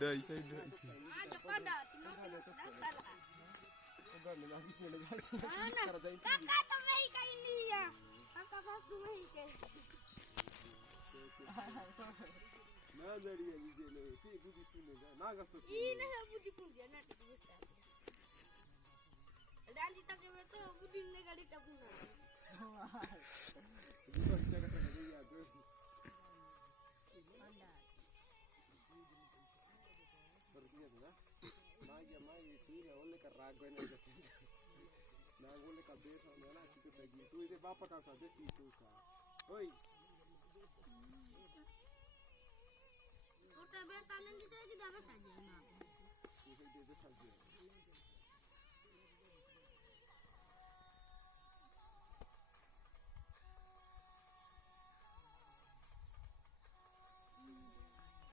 Dai saya dai. Aja pada tino dakar. Kakak temui ke ini ya. Kakak pas temui ke. Na dari ya nije ne sai budi tune na ga so. Ini ha budi punja na tik busta. Danji tak ke to budi ne gadi tapuna. Mai tira olle ka rago ena jati na olle ka besa na situ tagi tu ide bapa ka sa desi tu sa oi Kota betanan kita tidak bisa saja, maaf. itu saja